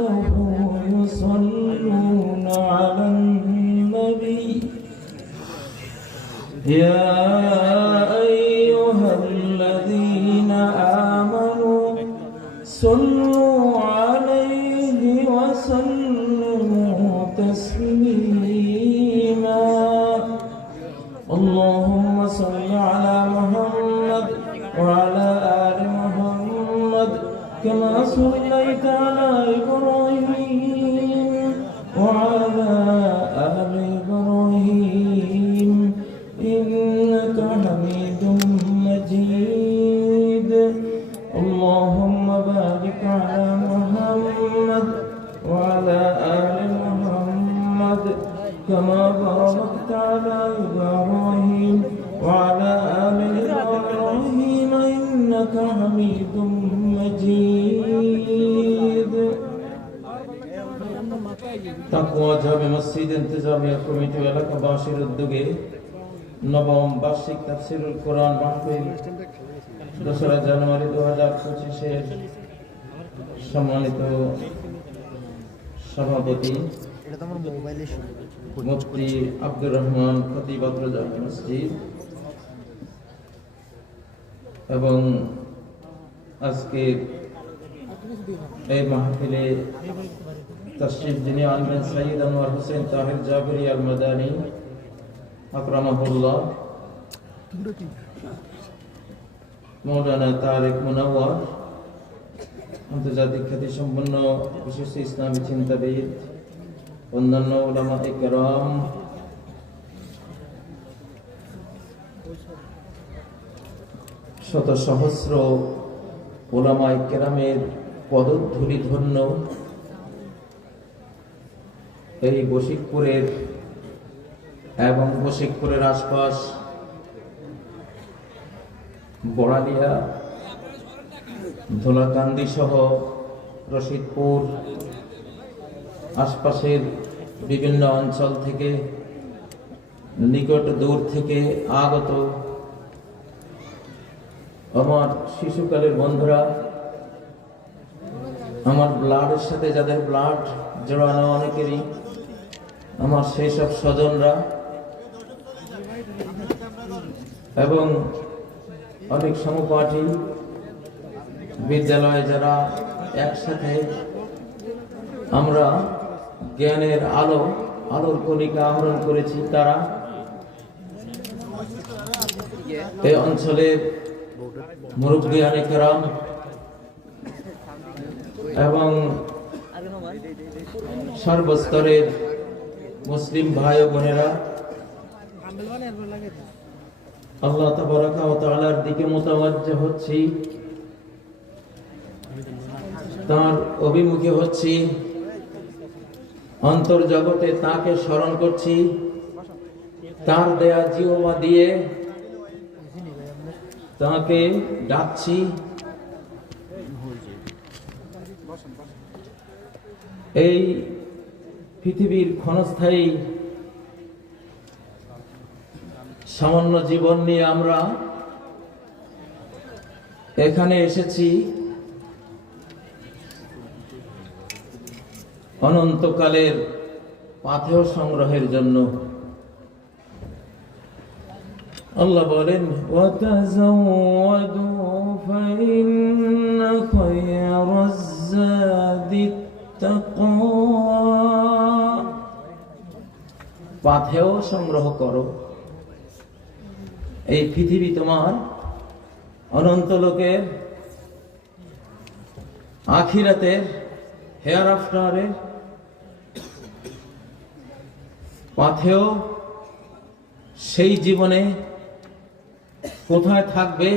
وملائكته يصلون على النبي يا أيها الذين آمنوا صلوا عليه وسلموا تسليما اللهم صل على محمد وعلى آل محمد كما صليت على إبراهيم وعلى آل إبراهيم إنك حميد مجيد اللهم بارك على محمد وعلى آل محمد كما باركت على إبراهيم وعلى آل إبراهيم إنك حميد مجيد তাকওয়া জামে মসজিদ ইন্তেজামিয়া কমিটি এলাকাবাসীর উদ্যোগে নবম বার্ষিক তাফসীরুল কোরআন মাহফিল 2রা জানুয়ারি 2025 এর সম্মানিত সভাপতি মুফতি আব্দুর রহমান খতিব জামে মসজিদ এবং আজকে এই মাহফিলে তশরিফ যিনি আনবেন সৈয়দ আনোয়ার হোসেন তাহির জাবরি আল মাদানী আকরামাহুল্লাহ, মৌলানা তারেক মুনাওয়ার আন্তর্জাতিক খ্যাতি সম্পন্ন বিশিষ্ট ইসলামী চিন্তাবিদ, অন্যান্য উলামা ইকরাম, শত সহস্র উলামা ইকরামের পদধূলি ধন্য এই বশিকপুরের এবং বশিকপুরের আশপাশ বড়ালিয়া, ধোলাকান্দি সহ রশিদপুর আশপাশের বিভিন্ন অঞ্চল থেকে, নিকট দূর থেকে আগত আমার শিশুকালের বন্ধুরা, আমার ব্লাডের সাথে যাদের ব্লাড জড়ানো অনেকেরই, আমার সেই সব স্বজনরা এবং অনেক সমপাঠী বিদ্যালয়ে যারা একসাথে আমরা জ্ঞানের আলোর কণিকা আহরণ করেছি, তারা এই অঞ্চলের মুরব্বিয়ানে কেরাম এবং সর্বস্তরের মুসলিম ভাই ও বোনেরা, আল্লাহ তাবারাকা ওয়া তাআলার দিকে মুতাওয়াজ্জিহ হচ্ছি, তার অভিমুখী হচ্ছি, অন্তর্জগতে তাকে স্মরণ করছি, তার দেয়া জিহ্বা দিয়ে তাকে ডাকছি। এই পৃথিবীর ক্ষণস্থায়ী সামান্য জীবন নিয়ে আমরা এখানে এসেছি অনন্তকালের পাথেয় সংগ্রহের জন্য। আল্লাহ বলেন, ওয়াতাযাওয়াদু ফাইন্না খায়রাজ যাদিত তাকওয়া, পাথেয় সংগ্রহ করো। এই পৃথিবী তোমার অনন্ত লোকের আখিরাতের হেয়ার আফটারের পাথেয় সেই জীবনে কোথায় থাকবে,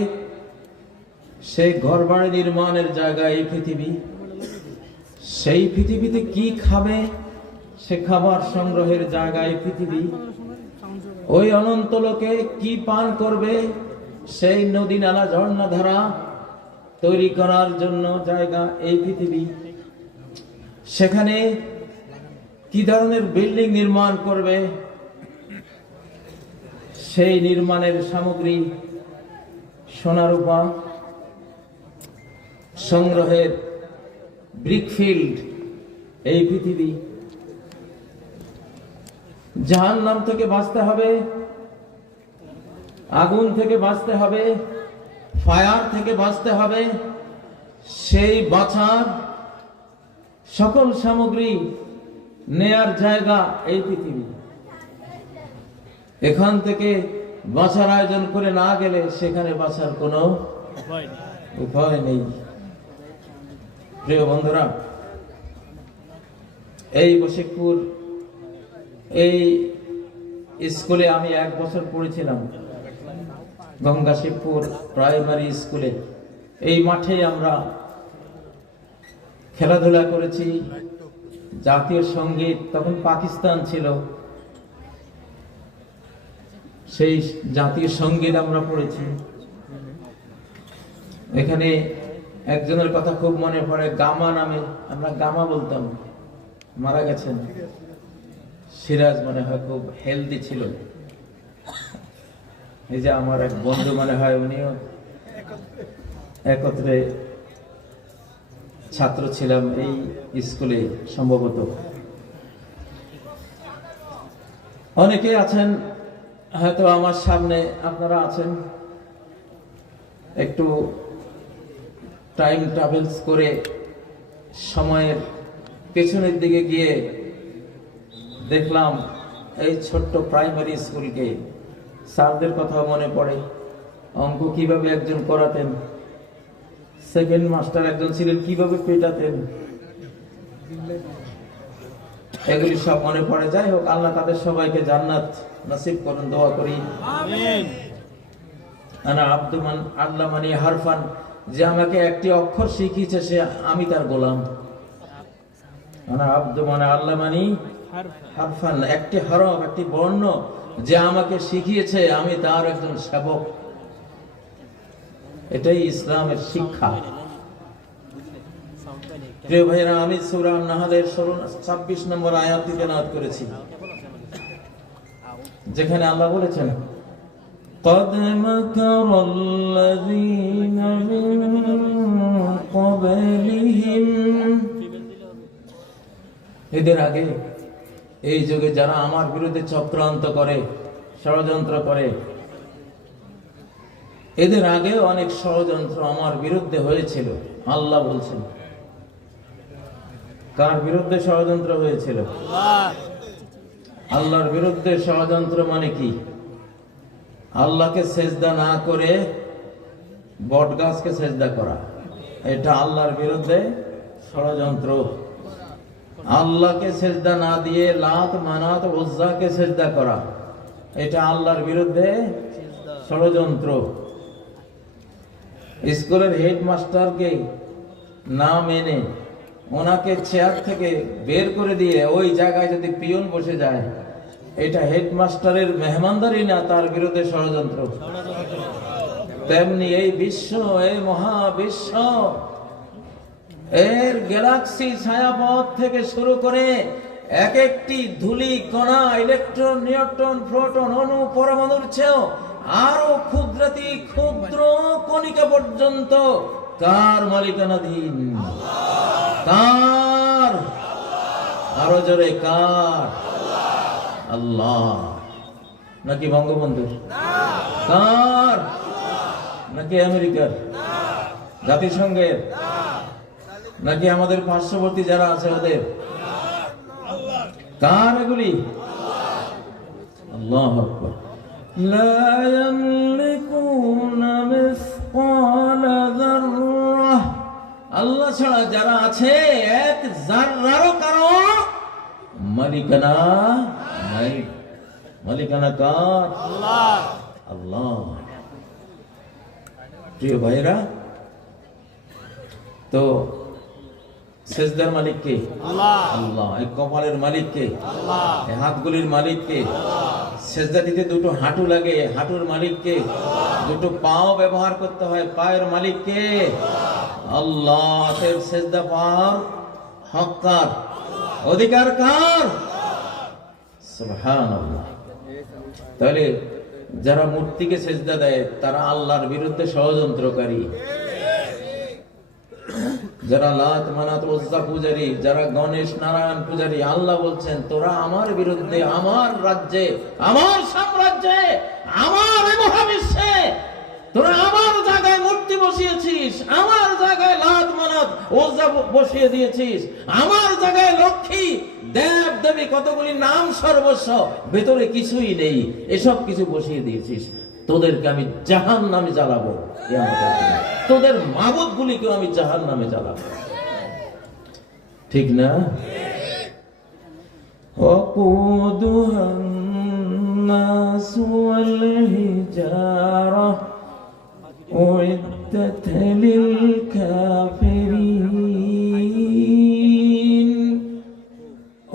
সেই ঘরবাড়ি নির্মাণের জায়গা এই পৃথিবী। সেই পৃথিবীতে কি খাবে, সে খাবার সংগ্রহের জায়গা এই পৃথিবী। ওই অনন্ত লোকে কি পান করবে, সেই নদী নালা ঝর্ণা ধারা তৈরি করার জন্য জায়গা এই পৃথিবী। সেখানে কি ধরনের বিল্ডিং নির্মাণ করবে, সেই নির্মাণের সামগ্রী সোনারূপা সংগ্রহের ব্রিকফিল্ড এই পৃথিবী। জাহান্নাম থেকে বাঁচতে হবে, আগুন থেকে বাঁচতে হবে, ফায়ার থেকে বাঁচতে হবে। সেই বাঁচার সকল সামগ্রী নেয়ার জায়গা এই পৃথিবী। এখান থেকে বাঁচার আয়োজন করে না গেলে সেখানে বাঁচার কোনো উপায় নেই। প্রিয় বন্ধুরা, এই বশিকপুর এই স্কুলে আমি 1 বছর পড়েছিলাম, গঙ্গা শিবপুর প্রাইমারি স্কুলে। এই মাঠে আমরা খেলাধুলা করেছি। জাতীয় সঙ্গীত তখন পাকিস্তান ছিল, সেই জাতীয় সঙ্গীত আমরা পড়েছি। এখানে একজনের কথা খুব মনে পড়ে, গামা নামে, আমরা গামা বলতাম, মারা গেছেন। সিরাজ মনে হয় খুব হেলদি ছিল। এই যে আমার এক বন্ধু মনে হয়, উনিও একত্রে ছাত্র ছিলাম এই স্কুলে সম্ভবত। অনেকে আছেন হয়তো আমার সামনে, আপনারা আছেন, একটু টাইম ট্রাভেলস করে সময়ের পেছনের দিকে গিয়ে দেখলাম এই ছোট্ট প্রাইমারি স্কুলকে। স্যারদের কথা মনে পড়ে, অঙ্ক কিভাবে একজন করাতেন, সেকেন্ড মাস্টার একজন ছিলেন, কিভাবে পেটাতেন, এগুলি সব মনে পড়ে। যাই হোক, আল্লাহ তাদের সবাইকে জান্নাত নসিব করুন, দোয়া করি। আমিন। আনা আব্দুমান আল্লামানি হারফান, যে আমাকে একটি অক্ষর শিখিয়েছে সে আমি তার গোলাম। আনা আব্দুমান আল্লামানি হারফান, একটি হরফ, একটি বর্ণ যে আমাকে শিখিয়েছে আমি তার একজন সেবক। এটাই ইসলামের শিক্ষা। প্রিয় ভাইরা, আমি সূরা নাহলের 26 নম্বর আয়াতটি তেলাওয়াত করেছি, যেখানে আল্লাহ বলেছেন, قد مكر الذين من قبلهم, এদের আগে এই যুগে যারা আমার বিরুদ্ধে চক্রান্ত করে, ষড়যন্ত্র করে, এদের আগে অনেক ষড়যন্ত্র আমার বিরুদ্ধে হয়েছিল। আল্লাহ বলছেন, কার বিরুদ্ধে ষড়যন্ত্র হয়েছিল? আল্লাহর বিরুদ্ধে ষড়যন্ত্র মানে কি? আল্লাহকে সেজদা না করে বটগাছকে সেজদা করা, এটা আল্লাহর বিরুদ্ধে ষড়যন্ত্র। আল্লাহকে সেজদা না দিয়ে লাত মানাত উজ্জাকে সেজদা করা, এটা আল্লাহর বিরুদ্ধে ষড়যন্ত্র। স্কুলের হেডমাস্টারকে না মেনে ওনাকে চেয়ার থেকে বের করে দিয়ে ওই জায়গায় যদি পিয়ন বসে যায়, এটা হেডমাস্টারের মেহমানদারি না, তার বিরুদ্ধে ষড়যন্ত্র। তেমনি এই বিশ্ব, এই মহাবিশ্ব, এর গ্যালাক্সি ছায়াপথ থেকে শুরু করে এক একটি ধূলি কণা, ইলেকট্রন, নিউট্রন, প্রোটন, অণু, পরমাণুর চেয়েও আরো ক্ষুদ্রাতি ক্ষুদ্র কণিকা পর্যন্ত কার মালিকানাধীন? কার? আরো জোরে, কার? আল্লাহ। নাকি বঙ্গবন্ধুর? কার? নাকি আমেরিকার? জাতিসংঘের? নাকি আমাদের পার্শ্ববর্তী যারা আছে ওদের? কার এগুলি? আল্লাহু আকবার। লা ইয়ামলিকুনা মিসকালা যাররাহ, আল্লাহ ছাড়া যারা আছে এক যাররারও কারো মালিকানা নাই। মালিকানা কার? আল্লাহ। আল্লাহ। প্রিয় ভাইরা, তো সেজদার মালিক কে? আল্লাহ। আল্লাহ। এই কপালের মালিক কে? আল্লাহ। এই হাতগুলির মালিক কে? আল্লাহ। সেজদা দিতে দুটো হাঁটু লাগে, হাঁটুর মালিক কে? আল্লাহ। দুটো পাও ব্যবহার করতে হয়, পায়ের মালিক কে? আল্লাহ। সেজদা পাওয়ার হক কার? অধিকার কার? সুবহানাল্লাহ। তাহলে যারা মূর্তিকে সেজদা দেয় তারা আল্লাহর বিরুদ্ধে ষড়যন্ত্রকারী। যারা লাত মানাত উজ্জা পূজারী, যারা গণেশ নারায়ণ পূজারী, আল্লাহ বলছেন তোরা আমার বিরুদ্ধে, আমার রাজ্যে, আমার সাম্রাজ্যে, আমার মহাবিশ্বে তোরা আমার জায়গায় মূর্তি বসিয়েছিস, আমার জায়গায় লাত মানাত উজ্জা বসিয়ে দিয়েছিস, আমার জায়গায় লক্ষ্মী দেব দেবী কতগুলি নাম সর্বস্ব, ভেতরে কিছুই নেই, এসব কিছু বসিয়ে দিয়েছিস। তোদেরকে আমি জাহান্নামে জ্বালাবো, তোদের মাবুদ গুলিকেও আমি জাহান্নামে জ্বালাবো। ঠিক না? وقودها الناس والحجارة أعدت للكافرين।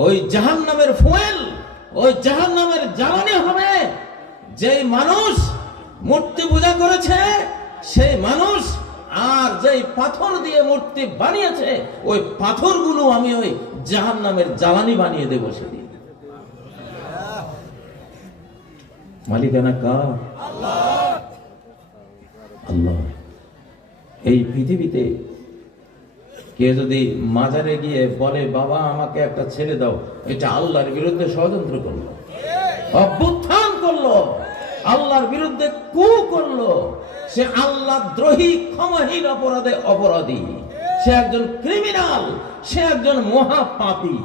ওই জাহান্নামের ফুয়েল, ওই জাহান্নামের জ্বালানি হবে যে মানুষ মূর্তি পূজা করেছে, সেই মানুষ, আর যেই পাথর দিয়ে মূর্তি বানিয়েছে, ওই পাথরগুলো আমি ওই জাহান্নামের জ্বালানি বানিয়ে দেবো সেদিন। মালিকানা কার? আল্লাহ। এই পৃথিবীতে কে যদি মাজারে গিয়ে বলে বাবা আমাকে একটা ছেলে দাও, এটা আল্লাহর বিরুদ্ধে ষড়যন্ত্র করলো, অভ্যুত্থান করলো, আল্লাহর বিরুদ্ধে কু করলো, সে আল্লাহ দ্রোহী, ক্ষমাহীন অপরাধে অপরাধী, সে একজন ক্রিমিনাল, সে একজন মহাপাপী।